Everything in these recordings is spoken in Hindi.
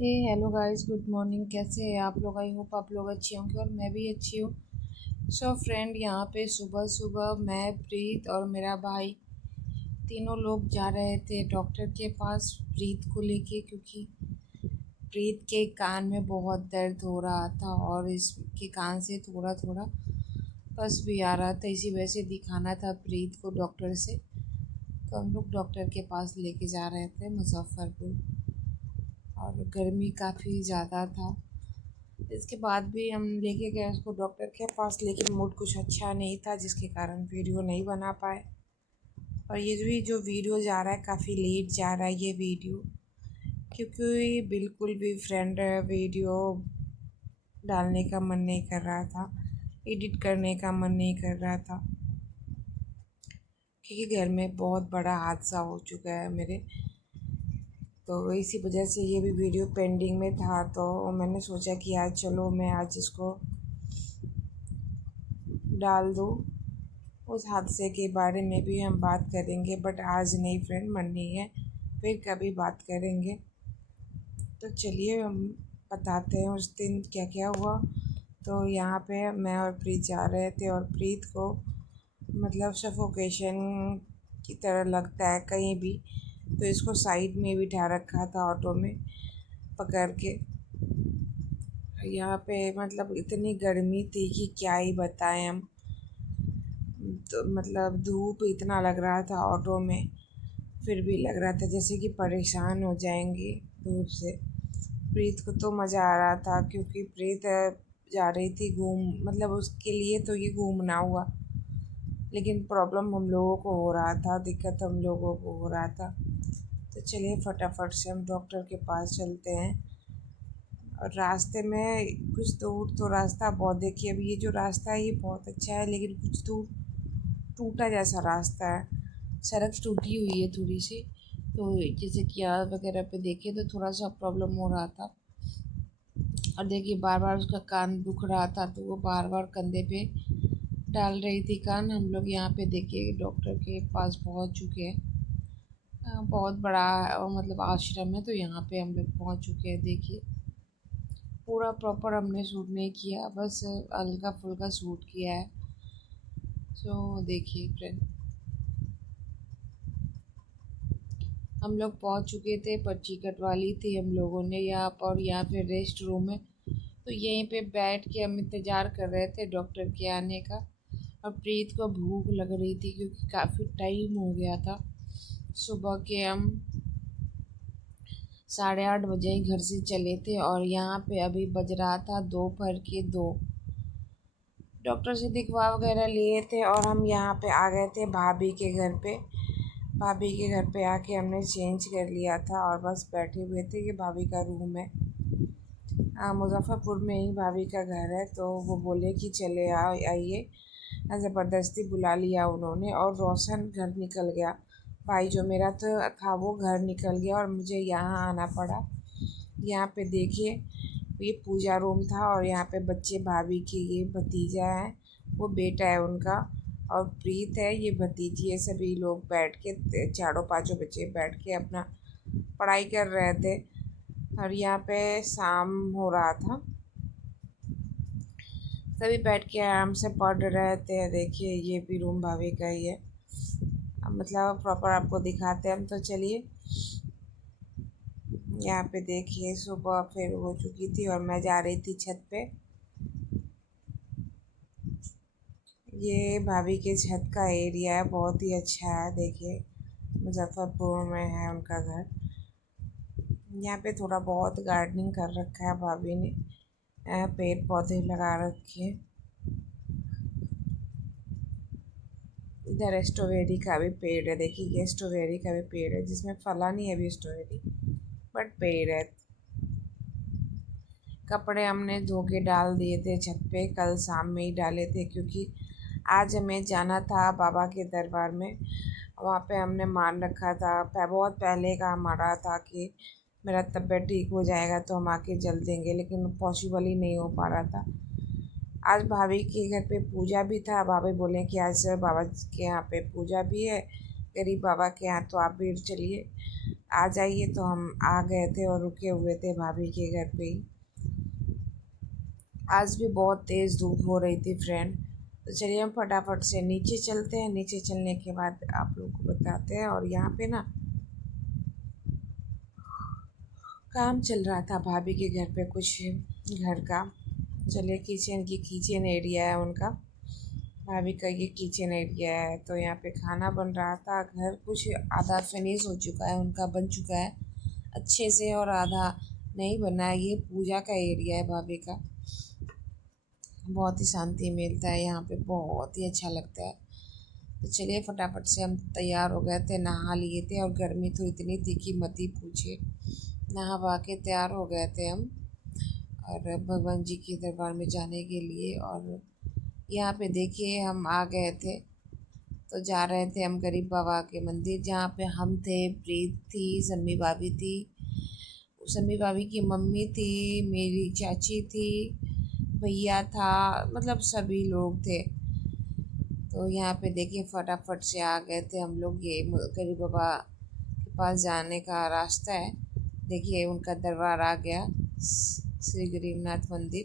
हे हेलो गाइस, गुड मॉर्निंग। कैसे हैं आप लोग? आई होप आप लोग अच्छे होंगे और मैं भी अच्छी हूँ। सो फ्रेंड, यहाँ पे सुबह सुबह मैं, प्रीत और मेरा भाई तीनों लोग जा रहे थे डॉक्टर के पास प्रीत को लेके, क्योंकि प्रीत के कान में बहुत दर्द हो रहा था और इसके कान से थोड़ा थोड़ा पस भी आ रहा था। इसी वजह से दिखाना था प्रीत को डॉक्टर से। तो हम लोग डॉक्टर के पास लेके जा रहे थे मुजफ्फरपुर, और गर्मी काफ़ी ज़्यादा था। इसके बाद भी हम लेके गए उसको डॉक्टर के पास, लेकिन मूड कुछ अच्छा नहीं था, जिसके कारण वीडियो नहीं बना पाए। और ये जो वीडियो जा रहा है काफ़ी लेट जा रहा है ये वीडियो, क्योंकि बिल्कुल भी फ्रेंड वीडियो डालने का मन नहीं कर रहा था, एडिट करने का मन नहीं कर रहा था, क्योंकि घर में बहुत बड़ा हादसा हो चुका है मेरे। तो इसी वजह से ये भी वीडियो पेंडिंग में था। तो मैंने सोचा कि आज चलो मैं आज इसको डाल दूँ। उस हादसे के बारे में भी हम बात करेंगे, बट आज नहीं फ्रेंड, मन नहीं है, फिर कभी बात करेंगे। तो चलिए हम बताते हैं उस दिन क्या क्या हुआ। तो यहाँ पे मैं और प्रीत जा रहे थे, और प्रीत को मतलब सफोकेशन की तरह लगता है कहीं भी, तो इसको साइड में बिठा रखा था ऑटो में पकड़ के। यहाँ पे मतलब इतनी गर्मी थी कि क्या ही बताएं हम। तो मतलब धूप इतना लग रहा था ऑटो में, फिर भी लग रहा था जैसे कि परेशान हो जाएंगे धूप से। प्रीत को तो मज़ा आ रहा था, क्योंकि प्रीत जा रही थी घूम, मतलब उसके लिए तो ये घूमना हुआ, लेकिन प्रॉब्लम हम लोगों को हो रहा था, दिक्कत हम लोगों को हो रहा था। तो चलिए फटाफट से हम डॉक्टर के पास चलते हैं। और रास्ते में कुछ दूर तो रास्ता बहुत, देखिए अभी ये जो रास्ता है ये बहुत अच्छा है, लेकिन कुछ दूर टूटा जैसा रास्ता है, सड़क टूटी हुई है थोड़ी सी। तो जैसे कि आग वगैरह पे देखे तो थोड़ा सा प्रॉब्लम हो रहा था। और देखिए बार बार उसका कान दुख रहा था, तो वो बार बार कंधे पे डाल रही थी कान। हम लोग यहाँ पे देखिए डॉक्टर के पास पहुँच चुके हैं। बहुत बड़ा मतलब आश्रम है, तो यहाँ पे हम लोग पहुँच चुके हैं। देखिए पूरा प्रॉपर हमने शूट नहीं किया, बस हल्का फुल्का शूट किया है। सो देखिए फ्रेंड, हम लोग पहुंच चुके थे, पर्ची कटवा ली थी हम लोगों ने यहाँ पर। यहाँ पे रेस्ट रूम है, तो यहीं पे बैठ के हम इंतज़ार कर रहे थे डॉक्टर के आने का। और प्रीत को भूख लग रही थी, क्योंकि काफ़ी टाइम हो गया था। सुबह के हम 8:30 बजे ही घर से चले थे, और यहाँ पे अभी बज रहा था दोपहर के 2। डॉक्टर से दिखवा वगैरह लिए थे, और हम यहाँ पे आ गए थे भाभी के घर पे। भाभी के घर पे आके हमने चेंज कर लिया था, और बस बैठे हुए थे। ये भाभी का रूम है, मुजफ्फरपुर में ही भाभी का घर है। तो वो बोले कि चले आओ, आइए। ज़बरदस्ती बुला लिया उन्होंने, और रोशन घर निकल गया। भाई जो मेरा तो था वो घर निकल गया, और मुझे यहाँ आना पड़ा। यहाँ पे देखिए ये पूजा रूम था, और यहाँ पे बच्चे भाभी के, ये भतीजा है, वो बेटा है उनका, और प्रीत है ये भतीजी है। सभी लोग बैठ के, चारों पांचों बच्चे बैठ के अपना पढ़ाई कर रहे थे। और यहाँ पे शाम हो रहा था, सभी बैठ के आराम से पढ़ रहे थे। देखिए ये भी रूम भाभी का ही है। अब मतलब प्रॉपर आपको दिखाते हैं हम, तो चलिए। यहाँ पे देखिए सुबह फिर हो चुकी थी, और मैं जा रही थी छत पे। ये भाभी के छत का एरिया है, बहुत ही अच्छा है। देखिए मुजफ्फरपुर में है उनका घर। यहाँ पे थोड़ा बहुत गार्डनिंग कर रखा है भाभी ने, पेड़ पौधे लगा रखे हैं। इधर स्ट्रॉबेरी का भी पेड़ है, देखिए ये स्ट्रॉबेरी का भी पेड़ है, जिसमें फला नहीं है अभी स्ट्रॉबेरी, बट पेड़ है। कपड़े हमने धो के डाल दिए थे छत पे, कल शाम में ही डाले थे, क्योंकि आज हमें जाना था बाबा के दरबार में। वहाँ पे हमने मान रखा था, बहुत पहले का हमारा था कि मेरा तबीयत ठीक हो जाएगा तो हम आके जल देंगे, लेकिन पॉसिबल ही नहीं हो पा रहा था। आज भाभी के घर पे पूजा भी था, भाभी बोले कि आज बाबा के यहाँ पे पूजा भी है, गरीब बाबा के यहाँ, तो आप भी चलिए। आ जाइए, तो हम आ गए थे और रुके हुए थे भाभी के घर पे ही। आज भी बहुत तेज़ धूप हो रही थी फ्रेंड। तो चलिए हम फटाफट से नीचे चलते हैं। नीचे चलने के बाद आप लोगों को बताते हैं। और यहाँ पे ना काम चल रहा था भाभी के घर पे कुछ घर का। चलिए किचन एरिया है उनका, भाभी का ये किचन एरिया है। तो यहाँ पे खाना बन रहा था। घर कुछ आधा फिनिश हो चुका है, उनका बन चुका है अच्छे से, और आधा नहीं बना है। ये पूजा का एरिया है भाभी का। बहुत ही शांति मिलता है यहाँ पे, बहुत ही अच्छा लगता है। तो चलिए फटाफट से हम तैयार हो गए थे, नहा लिए थे, और गर्मी तो इतनी थी कि मत ही पूछिए। नहा वहा के तैयार हो गए थे हम, और भगवान जी के दरबार में जाने के लिए। और यहाँ पे देखिए हम आ गए थे। तो जा रहे थे हम गरीब बाबा के मंदिर, जहाँ पे हम थे, प्रीत थी, सम्मी भाभी थी, सम्मी भाभी की मम्मी थी, मेरी चाची थी, भैया था, मतलब सभी लोग थे। तो यहाँ पे देखिए फटाफट से आ गए थे हम लोग। ये गरीब बाबा के पास जाने का रास्ता है। देखिए उनका दरबार आ गया, श्री गरीबनाथ मंदिर।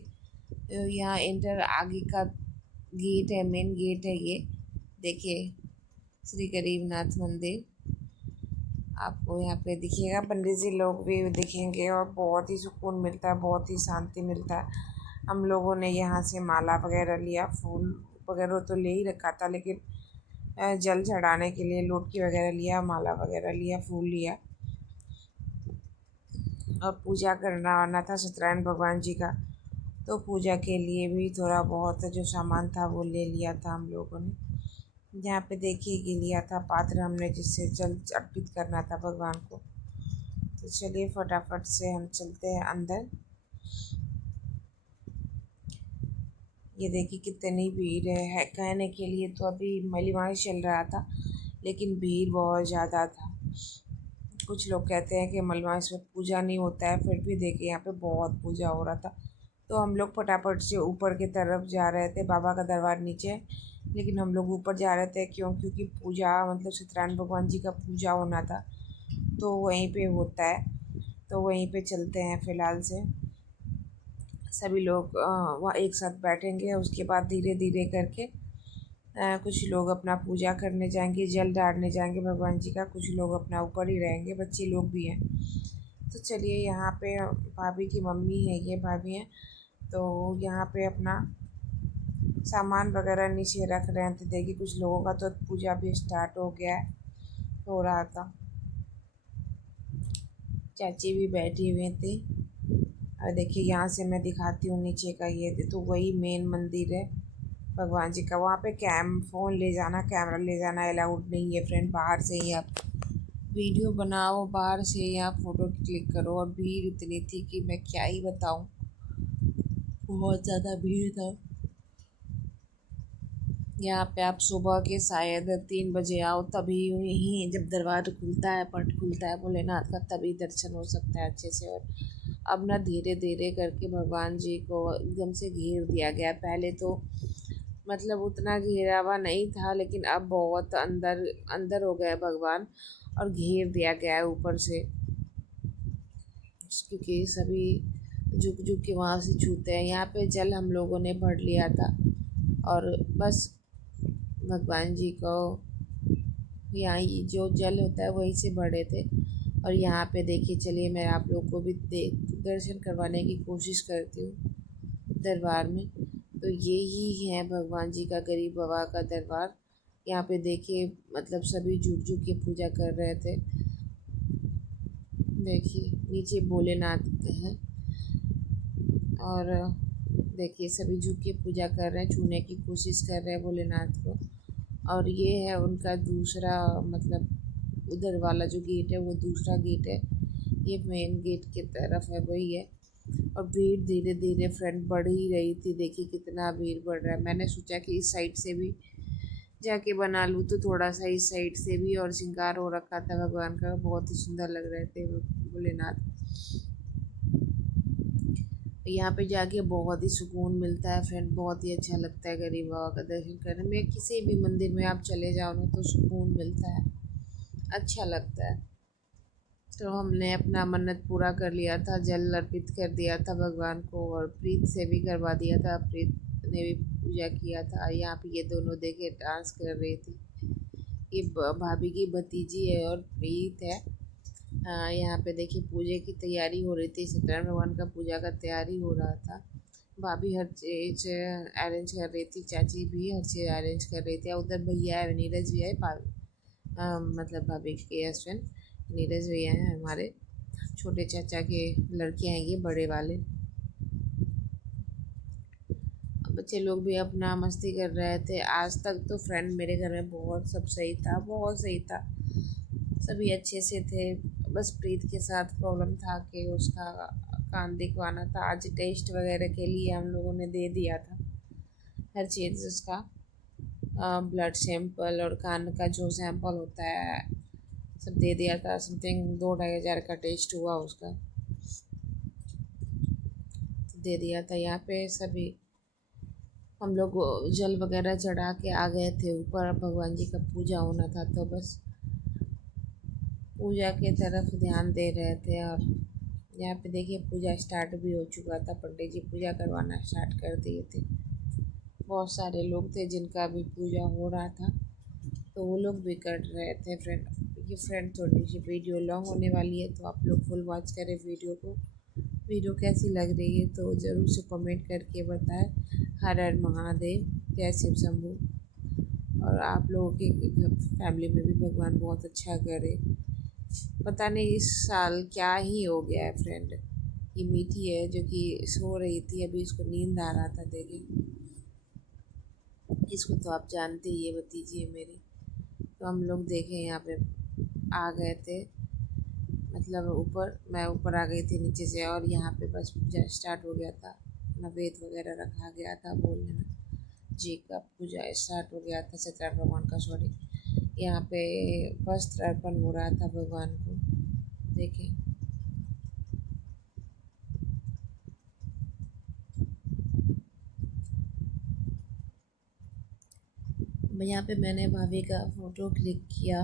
तो यहाँ इंटर आगे का गेट है, मेन गेट है ये। देखिए श्री गरीबनाथ मंदिर आपको यहाँ पे दिखिएगा। पंडित जी लोग भी दिखेंगे, और बहुत ही सुकून मिलता है, बहुत ही शांति मिलता है। हम लोगों ने यहाँ से माला वगैरह लिया, फूल वगैरह तो ले ही रखा था, लेकिन जल चढ़ाने के लिए लोटकी वगैरह लिया, माला वगैरह लिया, फूल लिया, और पूजा करना आना था सत्यनारायण भगवान जी का। तो पूजा के लिए भी थोड़ा बहुत जो सामान था वो ले लिया था हम लोगों ने। यहाँ पे देखिए ये लिया था पात्र हमने, जिससे जल अर्पित करना था भगवान को। तो चलिए फटाफट से हम चलते हैं अंदर। ये देखिए कितनी भीड़ है कहने के लिए तो अभी मलेमास चल रहा था, लेकिन भीड़ बहुत ज़्यादा था। कुछ लोग कहते हैं कि मलेमास में पूजा नहीं होता है, फिर भी देखिए यहाँ पे बहुत पूजा हो रहा था। तो हम लोग फटाफट से ऊपर की तरफ जा रहे थे, बाबा का दरबार नीचे है, लेकिन हम लोग ऊपर जा रहे थे। क्योंकि पूजा मतलब सत्यनारायण भगवान जी का पूजा होना था, तो वहीं पे होता है। तो वहीं पे चलते हैं फ़िलहाल से। सभी लोग वहाँ एक साथ बैठेंगे, उसके बाद धीरे धीरे करके कुछ लोग अपना पूजा करने जाएंगे, जल डालने जाएंगे भगवान जी का। कुछ लोग अपना ऊपर ही रहेंगे, बच्चे लोग भी हैं। तो चलिए यहाँ पे भाभी की मम्मी है, ये भाभी हैं। तो यहाँ पे अपना सामान वगैरह नीचे रख रहे हैं। तो देखिए कुछ लोगों का तो पूजा भी स्टार्ट हो गया है, हो रहा था। चाची भी बैठी हुई थी। और देखिए यहाँ से मैं दिखाती हूँ नीचे का, ये तो वही मेन मंदिर है भगवान जी का। वहाँ पे फ़ोन ले जाना, कैमरा ले जाना अलाउड नहीं है फ्रेंड। बाहर से ही आप वीडियो बनाओ, बाहर से ही आप फ़ोटो क्लिक करो। और भीड़ इतनी थी कि मैं क्या ही बताऊँ, बहुत ज़्यादा भीड़ था। यहाँ पे आप सुबह के शायद 3 बजे आओ, तभी ही जब दरबार खुलता है, पट खुलता है भोलेनाथ का, तभी दर्शन हो सकता है अच्छे से। और अब ना धीरे धीरे करके भगवान जी को एकदम से घेर दिया गया। पहले तो मतलब उतना घेरा हुआ नहीं था, लेकिन अब बहुत अंदर अंदर हो गया भगवान, और घेर दिया गया है ऊपर से। क्योंकि सभी झुक झुक के वहाँ से छूते हैं। यहाँ पे जल हम लोगों ने भर लिया था, और बस भगवान जी को यहाँ जो जल होता है वहीं से भरे थे। और यहाँ पे देखिए, चलिए मैं आप लोग को भी दर्शन करवाने की कोशिश करती हूँ दरबार में। तो ये ही है भगवान जी का, गरीब बाबा का दरबार। यहाँ पे देखिए मतलब सभी झुक झुक के पूजा कर रहे थे। देखिए नीचे भोलेनाथ हैं, और देखिए सभी झुक के पूजा कर रहे हैं, छूने की कोशिश कर रहे हैं भोलेनाथ को। और ये है उनका दूसरा मतलब उधर वाला जो गेट है वो दूसरा गेट है, ये मेन गेट की तरफ है वही है। और भीड़ धीरे धीरे फ्रेंड बढ़ ही रही थी। देखिए कितना भीड़ बढ़ रहा है। मैंने सोचा कि इस साइड से भी जाके बना लूँ, तो थोड़ा सा इस साइड से भी, और श्रृंगार हो रखा था भगवान का, बहुत ही सुंदर लग रहे थे भोलेनाथ। यहाँ पे जाके बहुत ही सुकून मिलता है फ्रेंड, बहुत ही अच्छा लगता है गरीब बाबा का दर्शन करने में। किसी भी मंदिर में आप चले जाओ ना तो सुकून मिलता है, अच्छा लगता है। तो हमने अपना मन्नत पूरा कर लिया था, जल अर्पित कर दिया था भगवान को और प्रीत से भी करवा दिया था। प्रीत ने भी पूजा किया था। यहाँ पे ये दोनों देखे डांस कर रही थी। ये भाभी की भतीजी है और प्रीत है। यहाँ पे देखिए पूजा की तैयारी हो रही थी, सत्यनारायण भगवान का पूजा का तैयारी हो रहा था। भाभी हर चीज अरेंज कर रही थी, चाची भी हर चीज़ अरेंज कर रही थी। उधर भैया है, नीरज भैया है, मतलब भाभी के हस्बैंड नीरज भैया हैं हमारे, छोटे चाचा के लड़के हैं ये बड़े वाले। बच्चे लोग भी अपना मस्ती कर रहे थे। आज तक तो फ्रेंड मेरे घर में बहुत सब सही था, बहुत सही था, सभी अच्छे से थे। बस प्रीत के साथ प्रॉब्लम था कि उसका कान दिखवाना था। आज टेस्ट वगैरह के लिए हम लोगों ने दे दिया था हर चीज़ उसका, ब्लड सैंपल और कान का जो सैंपल होता है सब दे दिया था। समथिंग 2-2.5 हज़ार का टेस्ट हुआ उसका, तो दे दिया था। यहाँ पे सभी हम लोग जल वगैरह चढ़ा के आ गए थे ऊपर, भगवान जी का पूजा होना था तो बस पूजा के तरफ ध्यान दे रहे थे। और यहाँ पे देखिए पूजा स्टार्ट भी हो चुका था, पंडित जी पूजा करवाना स्टार्ट कर दिए थे। बहुत सारे लोग थे जिनका भी पूजा हो रहा था तो वो लोग भी कर रहे थे। फ्रेंड थोड़ी सी वीडियो लॉन्ग होने वाली है तो आप लोग फुल वॉच करें वीडियो को। वीडियो कैसी लग रही है तो ज़रूर से कमेंट करके बताएं। हर हर महादेव, जय शिव शंभू। और आप लोगों के फैमिली में भी भगवान बहुत अच्छा करे। पता नहीं इस साल क्या ही हो गया है फ्रेंड। ये मीठी है जो कि सो रही थी, अभी इसको नींद आ रहा था। देखिए इसको तो आप जानते ही है, भतीजी है मेरी। तो हम लोग देखें यहाँ पे आ गए थे, मतलब ऊपर, मैं ऊपर आ गई थी नीचे से और यहाँ पे बस पूजा स्टार्ट हो गया था। नवेद वगैरह रखा गया था, बोल लेना जी का पूजा स्टार्ट हो गया था, सत्यनारायण भगवान का, सॉरी। यहाँ पे वस्त्र अर्पण हो रहा था भगवान को। देखें यहाँ पे मैंने भाभी का फ़ोटो क्लिक किया,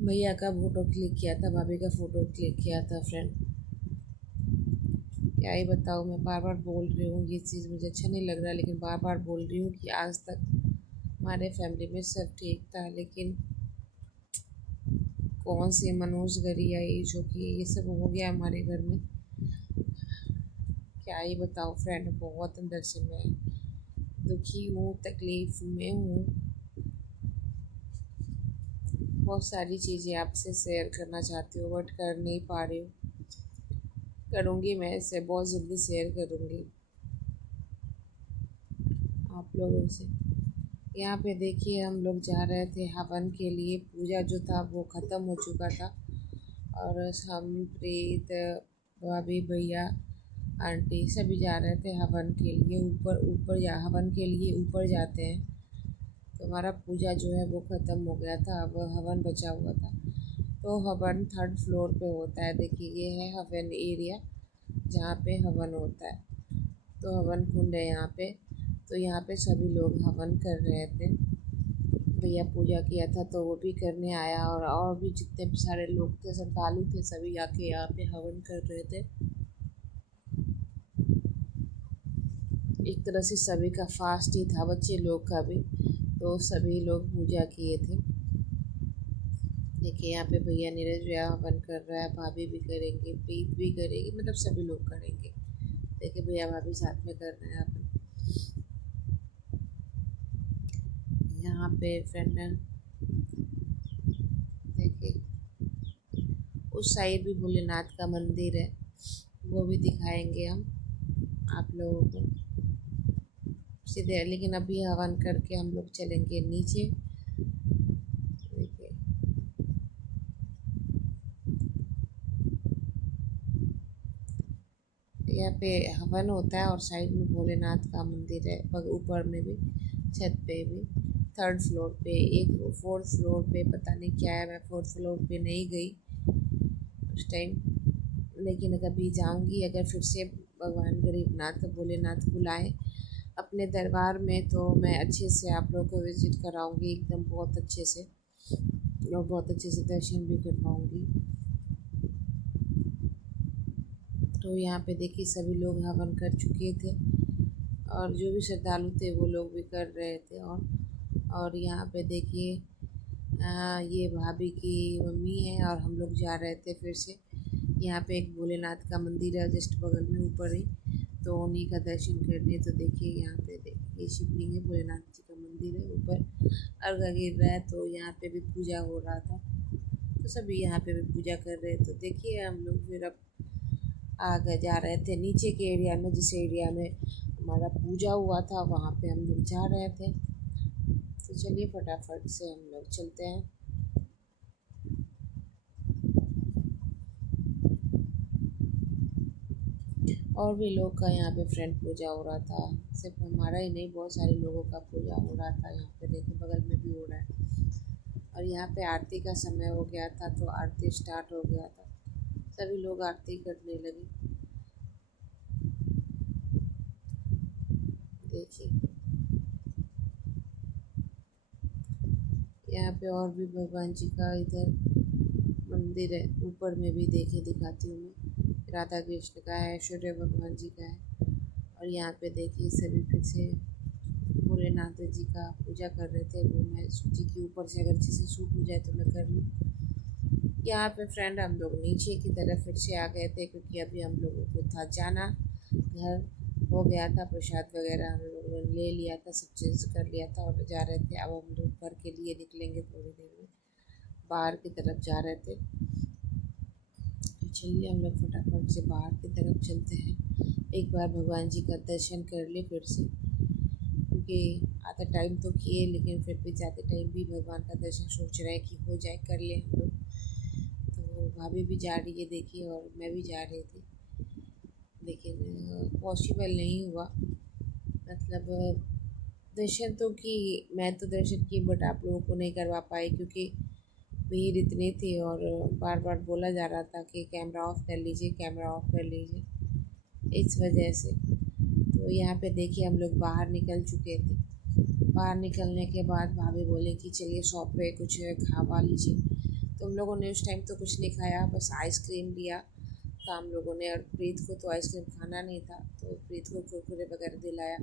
भैया का फ़ोटो क्लिक किया था, भाभी का फ़ोटो क्लिक किया था फ्रेंड। क्या ही बताऊँ, मैं बार बार बोल रही हूँ, ये चीज़ मुझे अच्छा नहीं लग रहा लेकिन बार बार बोल रही हूँ कि आज तक हमारे फैमिली में सब ठीक था, लेकिन कौन सी मनुष्यगरी आई जो कि ये सब हो गया हमारे घर में। क्या ही बताऊँ फ्रेंड, बहुत अंदर से मैं दुखी हूँ, तकलीफ़ में हूँ। बहुत सारी चीज़ें आपसे शेयर करना चाहती हूँ बट कर नहीं पा रही हूँ। करूँगी, मैं इसे बहुत जल्दी शेयर करूँगी आप लोगों से। यहाँ पे देखिए हम लोग जा रहे थे हवन के लिए, पूजा जो था वो ख़त्म हो चुका था और हम प्रीत, भाभी, भैया, आंटी सभी जा रहे थे हवन के लिए। ऊपर ऊपर जा हवन के लिए ऊपर जाते हैं तो हमारा पूजा जो है वो ख़त्म हो गया था, अब हवन बचा हुआ था। तो हवन 3rd फ्लोर पे होता है। देखिए ये है हवन एरिया जहाँ पे हवन होता है। तो हवन कुंड है यहाँ पे, तो यहाँ पे सभी लोग हवन कर रहे थे। भैया पूजा किया था तो वो भी करने आया और भी जितने भी सारे लोग थे, श्रद्धालु थे, सभी आके यहाँ पे हवन कर रहे थे। एक तरह से सभी का फास्ट ही था, बच्चे लोग का भी, तो सभी लोग पूजा किए थे। देखिए यहाँ पे भैया नीरज भैया हवन कर रहा है, भाभी भी करेंगे, प्रीत भी करेगी, मतलब सभी लोग करेंगे। देखिए भैया भाभी साथ में कर रहे हैं हवन। यहाँ पे फ्रेंड देखिए उस साइड भी भोलेनाथ का मंदिर है, वो भी दिखाएंगे हम आप लोगों को सीधे। लेकिन अभी हवन करके हम लोग चलेंगे नीचे। देखिए यहाँ पे हवन होता है और साइड में भोलेनाथ का मंदिर है, ऊपर में भी, छत पे भी, 3rd फ्लोर पे। एक 4th फ्लोर पे पता नहीं क्या है, मैं 4th फ्लोर पे नहीं गई उस टाइम, लेकिन कभी जाऊंगी अगर फिर से भगवान गरीबनाथ भोलेनाथ बुलाए अपने दरबार में तो मैं अच्छे से आप लोगों को विज़िट कराऊंगी, एकदम बहुत अच्छे से। और बहुत अच्छे से दर्शन भी कर पाऊँगी। तो यहाँ पे देखिए सभी लोग हवन कर चुके थे और जो भी श्रद्धालु थे वो लोग भी कर रहे थे। और यहाँ पे देखिए ये भाभी की मम्मी है और हम लोग जा रहे थे फिर से। यहाँ पे एक भोलेनाथ का मंदिर है जस्ट बगल में ऊपर ही, तो उन्हीं का दर्शन करने। तो देखिए यहाँ पे देखिए ये शिवलिंग है, भोलेनाथ जी का मंदिर है, ऊपर अर्घा गिर रहा है। तो यहाँ पे भी पूजा हो रहा था, तो सभी यहाँ पे भी पूजा कर रहे। तो देखिए हम लोग फिर अब आगे जा रहे थे नीचे के एरिया में, जिस एरिया में हमारा पूजा हुआ था वहाँ पे हम लोग जा रहे थे। तो चलिए फटाफट से हम लोग चलते हैं। और भी लोग का यहाँ पे फ्रेंड पूजा हो रहा था, सिर्फ हमारा ही नहीं, बहुत सारे लोगों का पूजा हो रहा था। यहाँ पे देखिए बगल में भी हो रहा है। और यहाँ पे आरती का समय हो गया था, तो आरती स्टार्ट हो गया था, सभी लोग आरती करने लगे। देखिए यहाँ पे और भी भगवान जी का इधर मंदिर है, ऊपर में भी देखे दिखाती हूँ मैं। राधा कृष्ण का है, सूर्य भगवान जी का है। और यहाँ पे देखिए सभी फिर से भोलेनाथ जी का पूजा कर रहे थे। वो मैं सोची कि ऊपर से अगर अच्छे से शूट हो जाए तो मैं कर लूँ। यहाँ पे फ्रेंड हम लोग नीचे की तरफ फिर से आ गए थे, क्योंकि अभी हम लोगों को था जाना, घर हो गया था, प्रसाद वगैरह हम लोगों ने ले लिया था, सब चीज़ कर लिया था और जा रहे थे। अब हम लोग घर के लिए निकलेंगे थोड़ी देर में, बाहर की तरफ जा रहे थे। तो चलिए हम लोग फटाफट से बाहर की तरफ चलते हैं, एक बार भगवान जी का दर्शन कर ले फिर से, क्योंकि आधा टाइम तो किए लेकिन फिर भी ज़्यादा टाइम भी भगवान का दर्शन सोच रहे हैं कि हो जाए, कर ले हम लोग। तो भाभी भी जा रही है देखिए, और मैं भी जा रही थी, लेकिन पॉसिबल नहीं हुआ। मतलब दर्शन तो की, मैं तो दर्शन की, बट आप लोगों को नहीं करवा पाई, क्योंकि भीड़ इतनी थी और बार बार बोला जा रहा था कि कैमरा ऑफ कर लीजिए, कैमरा ऑफ कर लीजिए, इस वजह से। तो यहाँ पे देखिए हम लोग बाहर निकल चुके थे। बाहर निकलने के बाद भाभी बोले कि चलिए शॉप पे कुछ खावा लीजिए। तो हम लोगों ने उस टाइम तो कुछ नहीं खाया, बस आइसक्रीम लिया था हम लोगों ने। और प्रीत को तो आइसक्रीम खाना नहीं था, तो प्रीत को कुरकुरे वगैरह दिलाया।